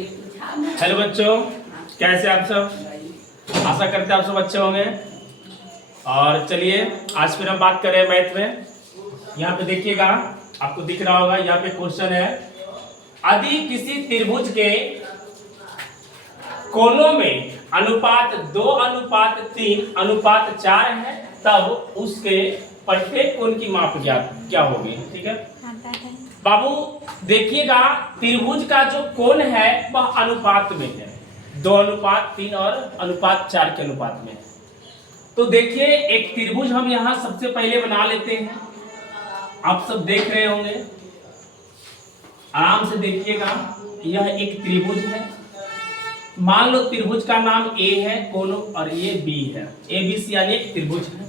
Hello बच्चों, कैसे आप सब? आशा करते हैं आप सब अच्छे होंगे। और चलिए आज फिर हम बात कर रहे हैं मैथ में। यहाँ पे देखिएगा, आपको दिख रहा होगा, यहाँ पे क्वेश्चन है, यदि किसी त्रिभुज के कोनों में अनुपात 2:3:4 है, तब उसके प्रत्येक कोण की माप ज्ञात क्या होगी। ठीक है बाबू, देखिएगा त्रिभुज का जो कोण है वह अनुपात में है, 2:3 और 4 के अनुपात में है। तो देखिए एक त्रिभुज हम यहां सबसे पहले बना लेते हैं। आप सब देख रहे होंगे, आराम से देखिएगा। यह एक त्रिभुज है। मान लो त्रिभुज का नाम ए है कोण और ये बी है, ए बी सी यानी एक त्रिभुज है।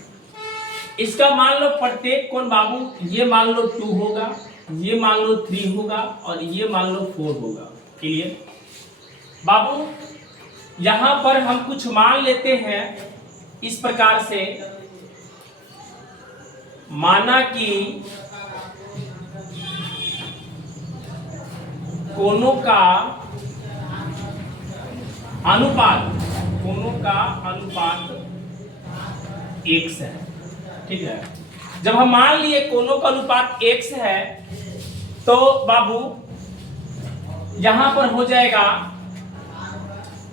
इसका मान लो प्रत्येक कोण बाबू, ये मान लो 2 होगा, ये मान लो 3 होगा और ये मान लो 4 होगा। क्लियर बाबू? यहां पर हम कुछ मान लेते हैं इस प्रकार से, माना कि कोनों का अनुपात x है। ठीक है, जब हम मान लिए कोनों का अनुपात x है तो बाबू यहां पर हो जाएगा,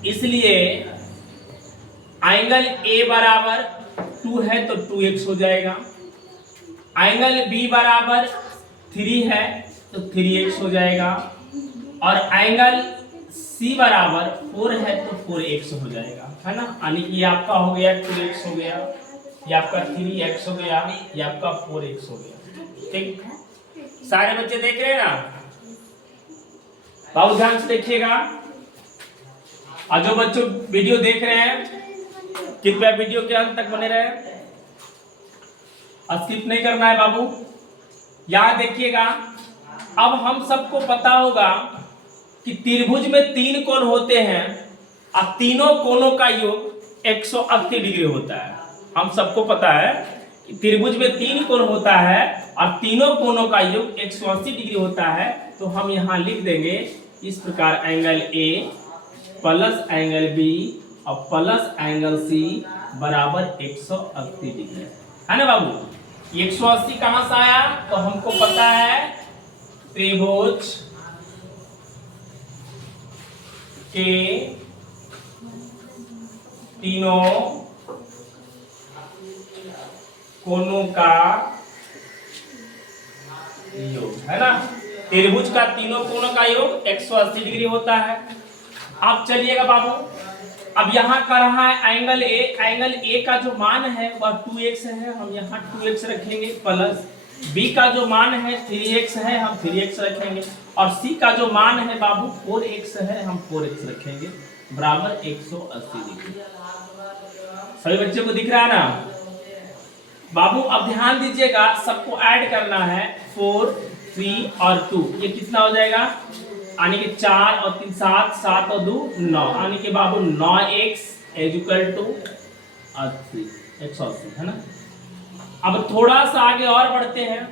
इसलिए एंगल A बराबर 2 है तो 2x हो जाएगा, एंगल B बराबर 3 है तो 3x हो जाएगा, और एंगल C बराबर 4 है तो 4x हो जाएगा, है ना। यानी कि ये आपका हो गया 2x हो गया, ये आपका 3x हो गया, ये आपका 4x हो गया। ठीक, सारे बच्चे देख रहे हैं ना? बहुत ध्यान से देखिएगा। और जो बच्चों वीडियो देख रहे हैं, कृपया वीडियो के अंत तक बने रहे, स्किप नहीं करना है बाबू। यहां देखिएगा, अब हम सबको पता होगा कि त्रिभुज में 3 कोण होते हैं और तीनों कोणों का योग 180 डिग्री होता है। हम सबको पता है कि त्रिभुज में 3 कोण होता है और तीनों कोणों का योग 180 डिग्री होता है। तो हम यहां लिख देंगे इस प्रकार, angle A plus angle B और प्लस एंगल सी बराबर 180 डिग्री, है ना बाबू। 180 कहां से आया? तो हमको पता है त्रिभुज के तीनों कोनों का योग, है ना। त्रिभुज का तीनों कोनों का योग 180 डिग्री होता है। अब चलिएगा बाबू, अब यहाँ कर रहा है एंगल ए, एंगल ए का जो मान है वह 2x है, हम यहाँ 2x रखेंगे, प्लस बी का जो मान है 3x है, हम 3x रखेंगे, और सी का जो मान है बाबू 4x है, हम 4x रखेंगे, बराबर 180 डिग्री। सभी बच्चों को दिख रहा है ना बाबू? अब ध्यान दीजिएगा, सबको ऐड करना है, 4 3 और 2, ये कितना हो जाएगा? यानी कि 4 और 3 7, 7 और 2 9, यानी कि बाबू 9x इक्वल टू 80, 180, है ना। अब थोड़ा सा आगे और बढ़ते हैं,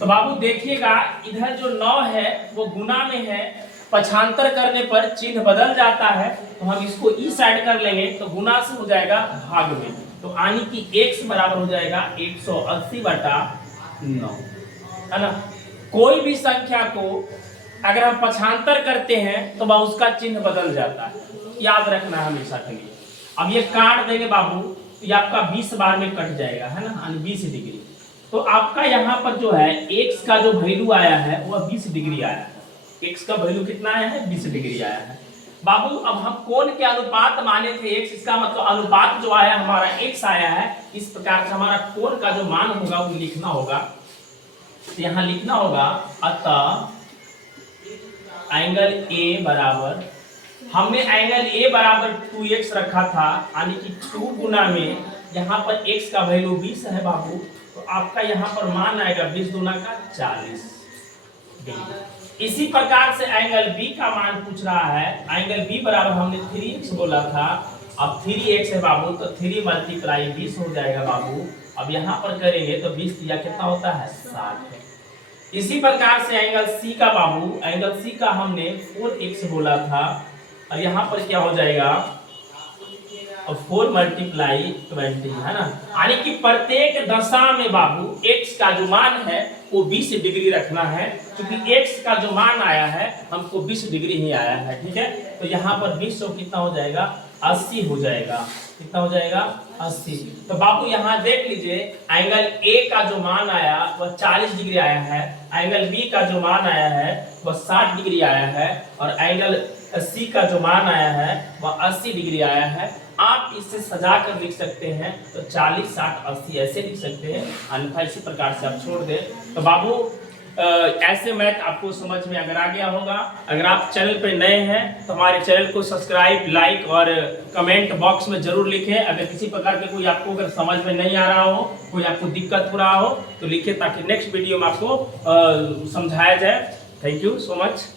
तो बाबू देखिएगा, इधर जो 9 है वो गुना में है, पक्षांतर करने पर चिन्ह बदल जाता है, तो हम इसको इस साइड कर लेंगे तो गुना से हो जाएगा भाग में, तो यानी कि x बराबर हो जाएगा 180/9, है ना। कोई भी संख्या को अगर हम पक्षांतर करते हैं तो वह उसका चिन्ह बदल जाता है, याद रखना है हमेशा के लिए। अब ये काट देंगे बाबू, तो ये आपका 20 बार में कट जाएगा, है ना, 20 डिग्री। तो आपका यहाँ पर जो है x का जो वैल्यू आया है वह 20 डिग्री आया है। x का वैल्यू कितना आया है? 20 डिग्री आया है बाबू। अब हम कोण के अनुपात माने थे x, इसका मतलब अनुपात जो आया हमारा x आया है। इस प्रकार से हमारा कोण का जो मान होगा वो लिखना होगा, तो यहाँ लिखना होगा, अतः एंगल A बराबर, हमने एंगल A बराबर 2x रखा था, यानी कि 2 गुना में यहाँ पर x का वैल्यू 20 है बाबू, तो आपका यहाँ पर मान आएगा 20 दूना का 40 डिग्री। इसी प्रकार से एंगल B का मान पूछ रहा है, एंगल B बराबर हमने 3x बोला था, अब 3x है बाबू, तो 3 × 20 हो जाएगा बाबू। अब यहाँ पर करेंगे तो 20 या कितना होता है? 60 है। इसी प्रकार से एंगल सी का बाबू, एंगल सी का हमने 4x बोला था, और यहाँ पर क्या हो जाएगा, और 4 मल्टीप्लाई 20 है ना। यानी कि प्रत्येक दशा में बाबू x का जो मान है वो 20 डिग्री रखना है, क्योंकि x का जो मान आया है हमको 20 डिग्री ही आया है, ठीक है। तो यहाँ पर 20 से कितना हो जाएगा, 80 हो जाएगा। कितना हो जाएगा, 80। तो बाबू यहाँ देख लीजिए, एंगल ए का जो मान आया वह 40 डिग्री आया है, एंगल बी का जो मान आया है वह 60 डिग्री आया है, और एंगल सी का जो मान आया है वह 80 डिग्री आया है। आप इसे सजा कर लिख सकते हैं, तो 40, 60, 80 ऐसे लिख सकते हैं, अन्यथा इसी प्रकार से आप छोड़ दें। तो बाबू ऐसे मैथ आपको समझ में अगर आ गया होगा। अगर आप चैनल पे नए हैं तो हमारे चैनल को सब्सक्राइब, लाइक और कमेंट बॉक्स में जरूर लिखें। अगर किसी प्रकार के कोई आपको अगर समझ में नहीं आ रहा हो, कोई आपको दिक्कत हो रहा हो तो लिखिए, ताकि नेक्स्ट वीडियो में आपको समझाया जाए। Thank you so much.